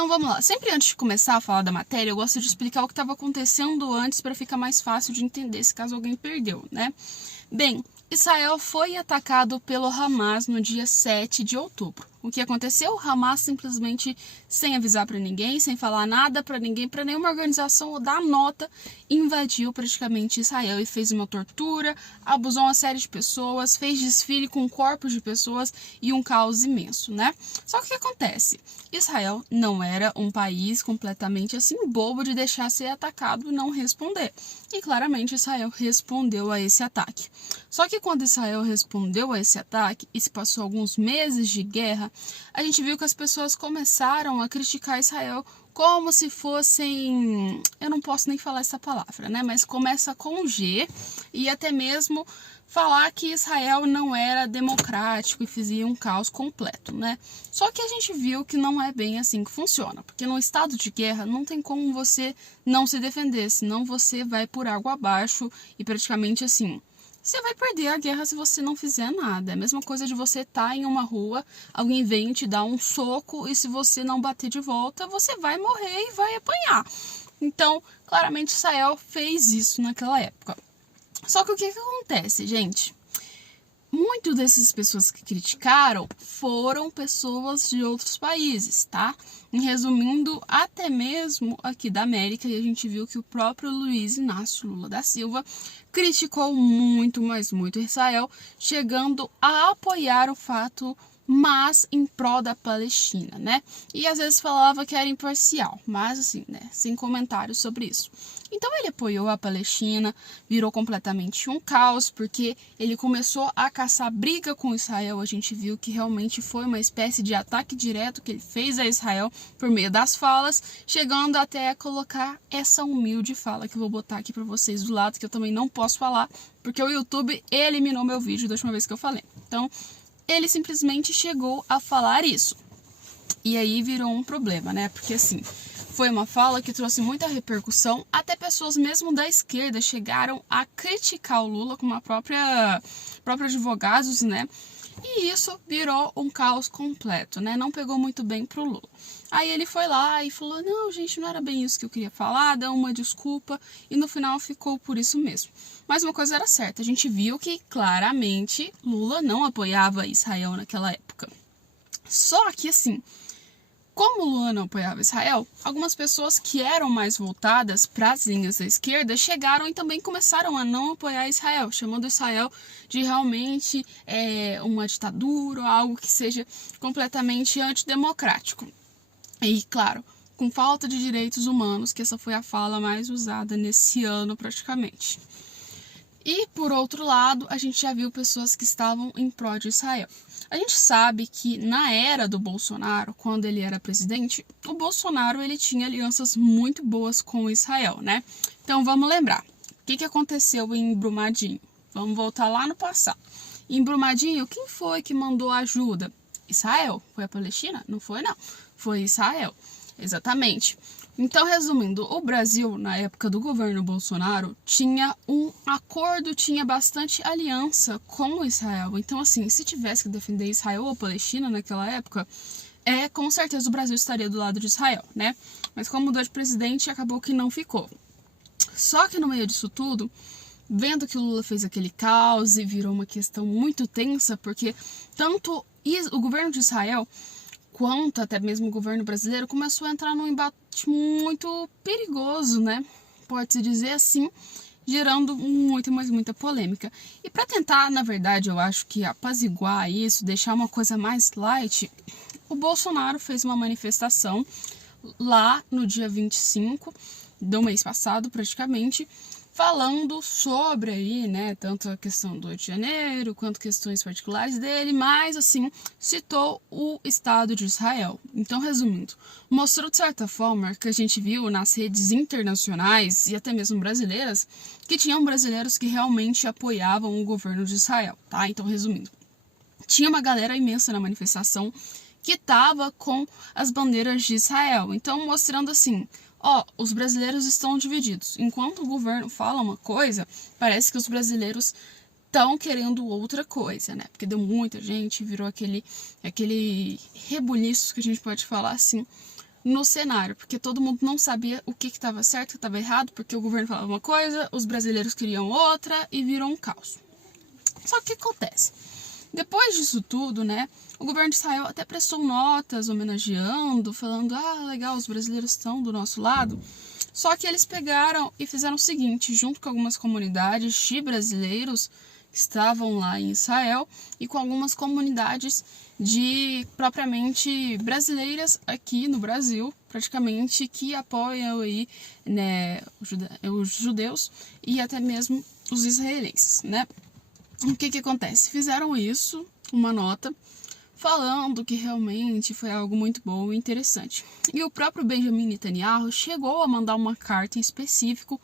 Então vamos lá, sempre antes de começar a falar da matéria, eu gosto de explicar o que estava acontecendo antes para ficar mais fácil de entender se caso alguém perdeu, né? Bem, Israel foi atacado pelo Hamas no dia 7 de outubro. O que aconteceu? O Hamas simplesmente, sem avisar para ninguém, sem falar nada para ninguém, para nenhuma organização ou dar nota, invadiu praticamente Israel e fez uma tortura, abusou uma série de pessoas, fez desfile com corpos de pessoas e um caos imenso, né? Só que o que acontece? Israel não era um país completamente assim bobo de deixar ser atacado e não responder. E claramente Israel respondeu a esse ataque. Só que quando Israel respondeu a esse ataque e se passou alguns meses de guerra, a gente viu que as pessoas começaram a criticar Israel como se fossem... Eu não posso nem falar essa palavra, né? Mas começa com G e até mesmo falar que Israel não era democrático e fazia um caos completo, né? Só que a gente viu que não é bem assim que funciona, porque no estado de guerra não tem como você não se defender, senão você vai por água abaixo e praticamente assim... Você vai perder a guerra se você não fizer nada. É a mesma coisa de você estar em uma rua, alguém vem te dar um soco e se você não bater de volta, você vai morrer e vai apanhar. Então, claramente Israel fez isso naquela época. Só que o que acontece, gente? Muitas dessas pessoas que criticaram foram pessoas de outros países, tá? Resumindo, até mesmo aqui da América, e a gente viu que o próprio Luiz Inácio Lula da Silva criticou muito, mas muito Israel, chegando a apoiar o fato, mas em prol da Palestina, né? E às vezes falava que era imparcial, mas assim, né? Sem comentários sobre isso. Então ele apoiou a Palestina, virou completamente um caos, porque ele começou a caçar briga com Israel. A gente viu que realmente foi uma espécie de ataque direto que ele fez a Israel por meio das falas, chegando até a colocar essa humilde fala que eu vou botar aqui para vocês do lado, que eu também não posso falar, porque o YouTube eliminou meu vídeo da última vez que eu falei. Então, ele simplesmente chegou a falar isso. E aí virou um problema, né? Porque assim, foi uma fala que trouxe muita repercussão, até pessoas mesmo da esquerda chegaram a criticar o Lula como a própria advogados, né? E isso virou um caos completo, né? Não pegou muito bem pro Lula. Aí ele foi lá e falou, não, gente, não era bem isso que eu queria falar, deu uma desculpa, e no final ficou por isso mesmo. Mas uma coisa era certa, a gente viu que claramente Lula não apoiava Israel naquela época. Só que assim, como Lula não apoiava Israel, algumas pessoas que eram mais voltadas para as linhas da esquerda chegaram e também começaram a não apoiar Israel, chamando Israel de realmente uma ditadura ou algo que seja completamente antidemocrático. E, claro, com falta de direitos humanos, que essa foi a fala mais usada nesse ano praticamente. E, por outro lado, a gente já viu pessoas que estavam em pró de Israel. A gente sabe que na era do Bolsonaro, quando ele era presidente, o Bolsonaro ele tinha alianças muito boas com Israel, né? Então vamos lembrar, o que aconteceu em Brumadinho? Vamos voltar lá no passado. Em Brumadinho, quem foi que mandou ajuda? Israel. Foi a Palestina? Não foi, não. Foi Israel. Exatamente. Então, resumindo, o Brasil, na época do governo Bolsonaro, tinha um acordo, tinha bastante aliança com Israel. Então, assim, se tivesse que defender Israel ou Palestina naquela época, com certeza o Brasil estaria do lado de Israel, né? Mas como mudou de presidente, acabou que não ficou. Só que no meio disso tudo, vendo que o Lula fez aquele caos e virou uma questão muito tensa, porque tanto o governo de Israel quanto até mesmo o governo brasileiro começou a entrar num embate muito perigoso, né? Pode-se dizer assim, gerando muita polêmica. E para tentar, na verdade, eu acho que apaziguar isso, deixar uma coisa mais light, o Bolsonaro fez uma manifestação lá no dia 25 do mês passado, praticamente, falando sobre aí, né, tanto a questão do Rio de Janeiro, quanto questões particulares dele, mas, assim, citou o Estado de Israel. Então, resumindo, mostrou de certa forma que a gente viu nas redes internacionais e até mesmo brasileiras, que tinham brasileiros que realmente apoiavam o governo de Israel, tá? Então, resumindo, tinha uma galera imensa na manifestação que estava com as bandeiras de Israel. Então, mostrando assim, os brasileiros estão divididos. Enquanto o governo fala uma coisa, parece que os brasileiros estão querendo outra coisa, né? Porque deu muita gente, virou aquele rebuliço que a gente pode falar assim, no cenário, porque todo mundo não sabia o que estava certo, o que estava errado, porque o governo falava uma coisa, os brasileiros queriam outra e virou um caos. Só que o que acontece? Depois disso tudo, né, o governo de Israel até prestou notas homenageando, falando, legal, os brasileiros estão do nosso lado. Só que eles pegaram e fizeram o seguinte, junto com algumas comunidades de brasileiros que estavam lá em Israel e com algumas comunidades de propriamente brasileiras aqui no Brasil, praticamente, que apoiam aí, né, os judeus e até mesmo os israelenses, né? O que acontece? Fizeram isso, uma nota, falando que realmente foi algo muito bom e interessante. E o próprio Benjamin Netanyahu chegou a mandar uma carta em específico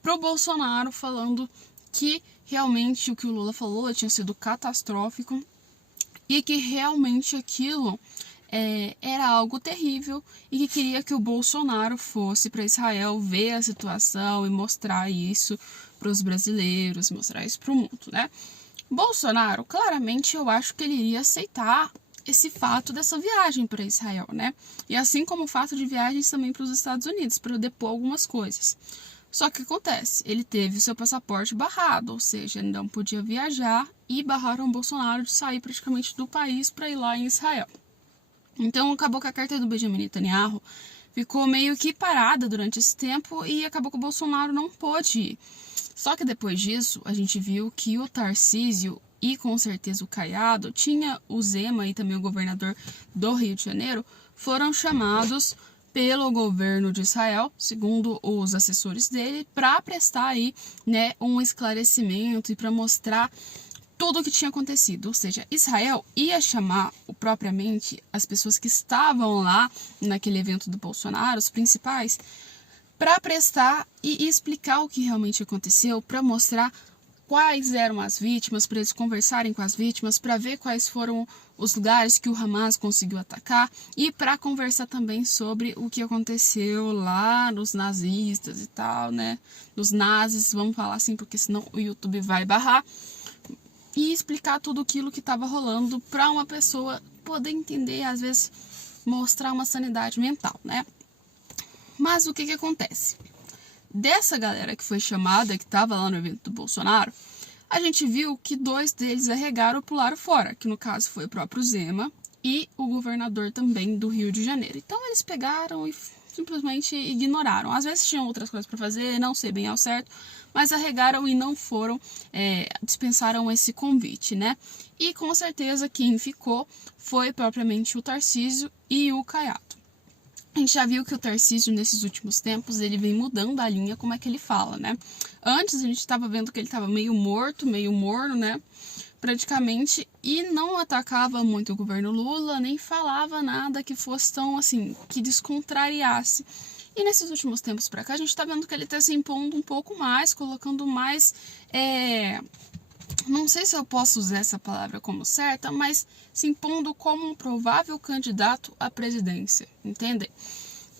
pro Bolsonaro falando que realmente o que o Lula falou tinha sido catastrófico e que realmente aquilo era algo terrível e que queria que o Bolsonaro fosse para Israel ver a situação e mostrar isso para os brasileiros, mostrar isso para o mundo, né? Bolsonaro, claramente, eu acho que ele iria aceitar esse fato dessa viagem para Israel, né? E assim como o fato de viagens também para os Estados Unidos, para depor algumas coisas. Só que acontece, ele teve seu passaporte barrado, ou seja, ele não podia viajar e barraram o Bolsonaro de sair praticamente do país para ir lá em Israel. Então acabou que a carta do Benjamin Netanyahu ficou meio que parada durante esse tempo e acabou que o Bolsonaro não pôde ir. Só que depois disso, a gente viu que o Tarcísio e com certeza o Caiado, tinha o Zema e também o governador do Rio de Janeiro, foram chamados pelo governo de Israel, segundo os assessores dele, para prestar aí, né, um esclarecimento e para mostrar tudo o que tinha acontecido. Ou seja, Israel ia chamar propriamente as pessoas que estavam lá naquele evento do Bolsonaro, os principais, para prestar e explicar o que realmente aconteceu, para mostrar quais eram as vítimas, para eles conversarem com as vítimas, para ver quais foram os lugares que o Hamas conseguiu atacar e para conversar também sobre o que aconteceu lá nos nazistas e tal, né? Dos nazis, vamos falar assim, porque senão o YouTube vai barrar. E explicar tudo aquilo que estava rolando para uma pessoa poder entender, às vezes mostrar uma sanidade mental, né? Mas o que acontece? Dessa galera que foi chamada, que estava lá no evento do Bolsonaro, a gente viu que 2 deles arregaram e pularam fora, que no caso foi o próprio Zema e o governador também do Rio de Janeiro. Então eles pegaram e simplesmente ignoraram. Às vezes tinham outras coisas para fazer, não sei bem ao certo, mas arregaram e não foram, dispensaram esse convite, né? E com certeza quem ficou foi propriamente o Tarcísio e o Caiado. A gente já viu que o Tarcísio, nesses últimos tempos, ele vem mudando a linha, como é que ele fala, né? Antes, a gente estava vendo que ele estava meio morto, meio morno, né? Praticamente, e não atacava muito o governo Lula, nem falava nada que fosse tão, assim, que descontrariasse. E nesses últimos tempos pra cá, a gente tá vendo que ele tá se impondo um pouco mais, colocando mais, não sei se eu posso usar essa palavra como certa, mas se impondo como um provável candidato à presidência, entendem?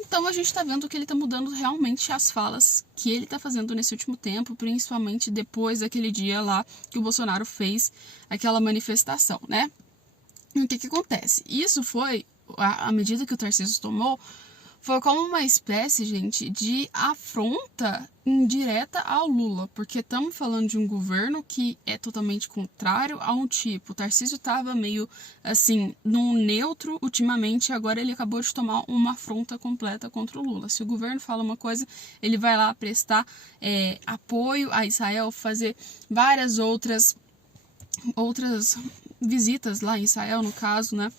Então a gente está vendo que ele está mudando realmente as falas que ele está fazendo nesse último tempo, principalmente depois daquele dia lá que o Bolsonaro fez aquela manifestação, né? E o que acontece? Isso foi, a medida que o Tarcísio tomou, foi como uma espécie, gente, de afronta indireta ao Lula, porque estamos falando de um governo que é totalmente contrário a um tipo. O Tarcísio estava meio, assim, num neutro ultimamente, agora ele acabou de tomar uma afronta completa contra o Lula. Se o governo fala uma coisa, ele vai lá prestar apoio a Israel, fazer várias outras visitas lá em Israel, no caso, né?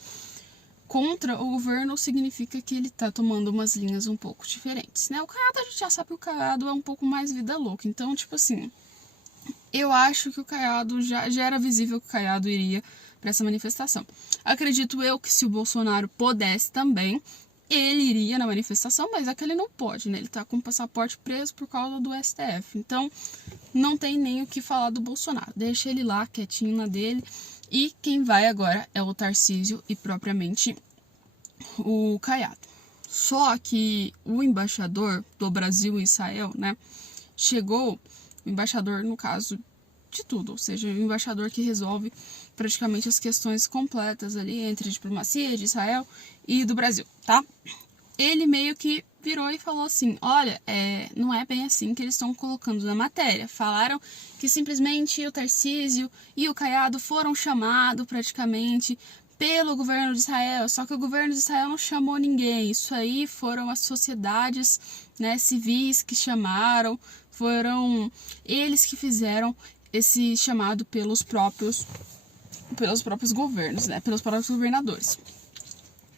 Contra o governo significa que ele tá tomando umas linhas um pouco diferentes, né? O Caiado, a gente já sabe que o Caiado é um pouco mais vida louca. Então, tipo assim, eu acho que o Caiado já era visível que o Caiado iria para essa manifestação. Acredito eu que se o Bolsonaro pudesse também, ele iria na manifestação, mas é que ele não pode, né? Ele tá com o passaporte preso por causa do STF. Então, não tem nem o que falar do Bolsonaro. Deixa ele lá, quietinho na dele. E quem vai agora é o Tarcísio e propriamente o Caiado. Só que o embaixador do Brasil em Israel, né, chegou, o embaixador no caso de tudo, ou seja, o embaixador que resolve praticamente as questões completas ali entre a diplomacia de Israel e do Brasil, tá? ele meio que virou e falou assim, olha, não é bem assim que eles estão colocando na matéria. Falaram que simplesmente o Tarcísio e o Caiado foram chamados praticamente pelo governo de Israel, só que o governo de Israel não chamou ninguém. Isso aí foram as sociedades, né, civis que chamaram, foram eles que fizeram esse chamado pelos próprios governos, né, pelos próprios governadores.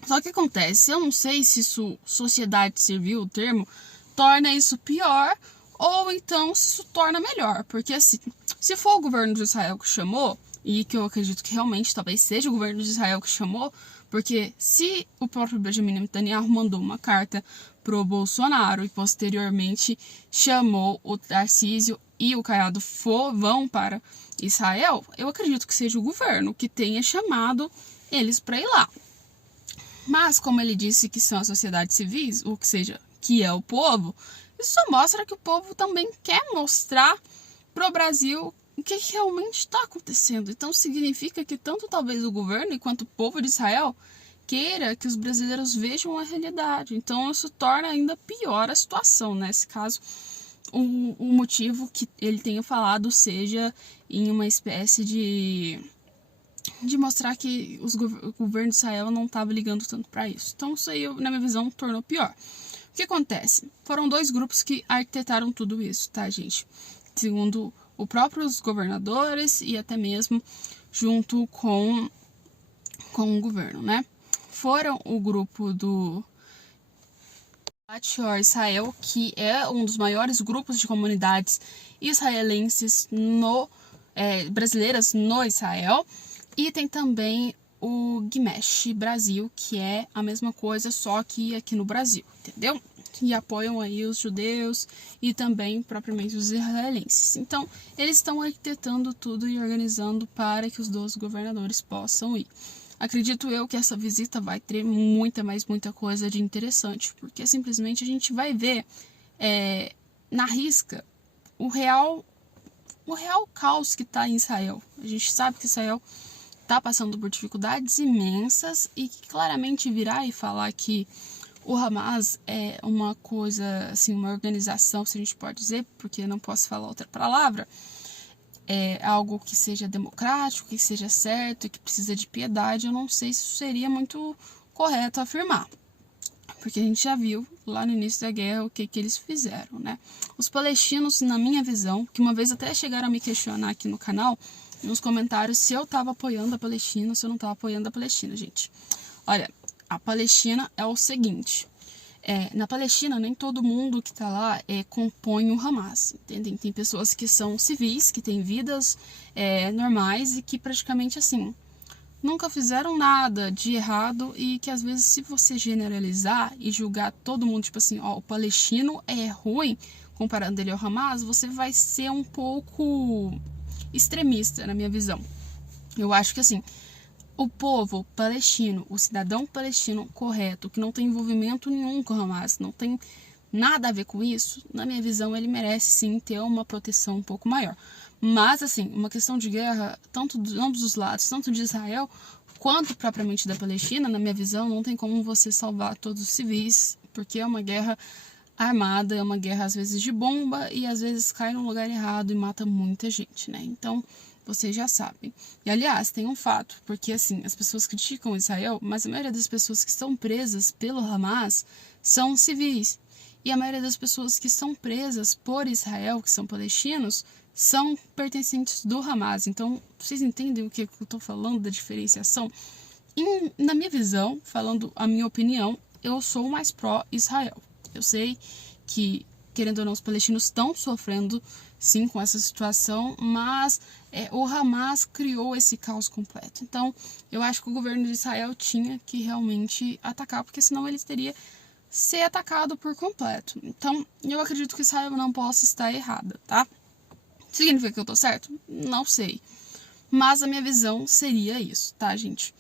Só que acontece, eu não sei se isso, sociedade civil, o termo, torna isso pior ou então se isso torna melhor. Porque assim, se for o governo de Israel que chamou, e que eu acredito que realmente talvez seja o governo de Israel que chamou, porque se o próprio Benjamin Netanyahu mandou uma carta pro Bolsonaro e posteriormente chamou o Tarcísio e o Caiado vão para Israel, eu acredito que seja o governo que tenha chamado eles para ir lá. Mas, como ele disse que são as sociedades civis, ou que seja, que é o povo, isso só mostra que o povo também quer mostrar para o Brasil o que realmente está acontecendo. Então, significa que tanto talvez o governo quanto o povo de Israel queira que os brasileiros vejam a realidade. Então, isso torna ainda pior a situação, né? Nesse caso, o motivo que ele tenha falado seja em uma espécie de mostrar que o governo de Israel não estava ligando tanto para isso. Então, isso aí, na minha visão, tornou pior. O que acontece? Foram 2 grupos que arquitetaram tudo isso, tá, gente? Segundo os próprios governadores e até mesmo junto com o governo, né? Foram o grupo do B'Tselem Israel, que é um dos maiores grupos de comunidades israelenses brasileiras no Israel. E tem também o Gimesh Brasil, que é a mesma coisa, só que aqui no Brasil, entendeu? E apoiam aí os judeus e também propriamente os israelenses. Então, eles estão arquitetando tudo e organizando para que os 2 governadores possam ir. Acredito eu que essa visita vai ter muita coisa de interessante, porque simplesmente a gente vai ver na risca o real caos que está em Israel. A gente sabe que Israel está passando por dificuldades imensas e que claramente virar e falar que o Hamas é uma coisa, assim, uma organização, se a gente pode dizer, porque não posso falar outra palavra, é algo que seja democrático, que seja certo, que precisa de piedade, eu não sei se isso seria muito correto afirmar. Porque a gente já viu lá no início da guerra o que eles fizeram, né? Os palestinos, na minha visão, que uma vez até chegaram a me questionar aqui no canal, nos comentários, se eu estava apoiando a Palestina ou se eu não estava apoiando a Palestina, gente. Olha, a Palestina é o seguinte, na Palestina nem todo mundo que está lá compõe o Hamas, entendem? Tem pessoas que são civis, que têm vidas normais e que praticamente assim, nunca fizeram nada de errado e que às vezes se você generalizar e julgar todo mundo, tipo assim, ó, o palestino é ruim, comparando ele ao Hamas, você vai ser um pouco extremista na minha visão. Eu acho que assim, o povo palestino, o cidadão palestino correto, que não tem envolvimento nenhum com o Hamas, não tem nada a ver com isso, na minha visão ele merece sim ter uma proteção um pouco maior. Mas assim, uma questão de guerra, tanto de ambos os lados, tanto de Israel quanto propriamente da Palestina, na minha visão, não tem como você salvar todos os civis, porque é uma guerra armada, é uma guerra às vezes de bomba e às vezes cai no lugar errado e mata muita gente, né? Então, vocês já sabem. E aliás, tem um fato, porque assim, as pessoas criticam Israel, mas a maioria das pessoas que estão presas pelo Hamas são civis. E a maioria das pessoas que estão presas por Israel, que são palestinos, são pertencentes do Hamas. Então, vocês entendem o que eu estou falando da diferenciação? Na minha visão, falando a minha opinião, eu sou mais pró-Israel. Eu sei que, querendo ou não, os palestinos estão sofrendo, sim, com essa situação, mas o Hamas criou esse caos completo. Então, eu acho que o governo de Israel tinha que realmente atacar, porque senão ele teria ser atacado por completo. Então, eu acredito que Israel não possa estar errada, tá? Significa que eu tô certo? Não sei. Mas a minha visão seria isso, tá, gente?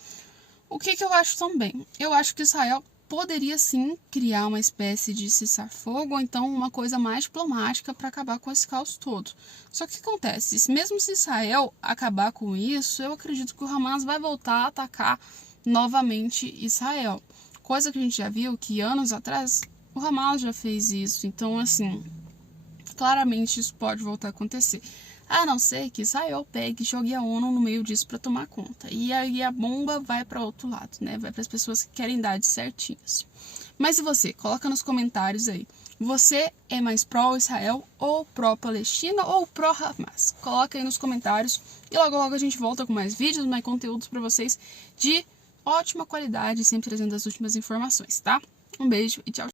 O que eu acho também? Eu acho que Israel poderia sim criar uma espécie de cessar-fogo ou então uma coisa mais diplomática para acabar com esse caos todo. Só que o que acontece? Mesmo se Israel acabar com isso, eu acredito que o Hamas vai voltar a atacar novamente Israel. Coisa que a gente já viu que anos atrás o Hamas já fez isso. Então, assim, claramente isso pode voltar a acontecer. A não ser que Israel pegue e jogue a ONU no meio disso para tomar conta. E aí a bomba vai para outro lado, né? Vai para as pessoas que querem dar de certinhos. Mas e você? Coloca nos comentários aí. Você é mais pró-Israel ou pró-Palestina ou pró-Hamas? Coloca aí nos comentários e logo logo a gente volta com mais vídeos, mais conteúdos para vocês de ótima qualidade, sempre trazendo as últimas informações, tá? Um beijo e tchau!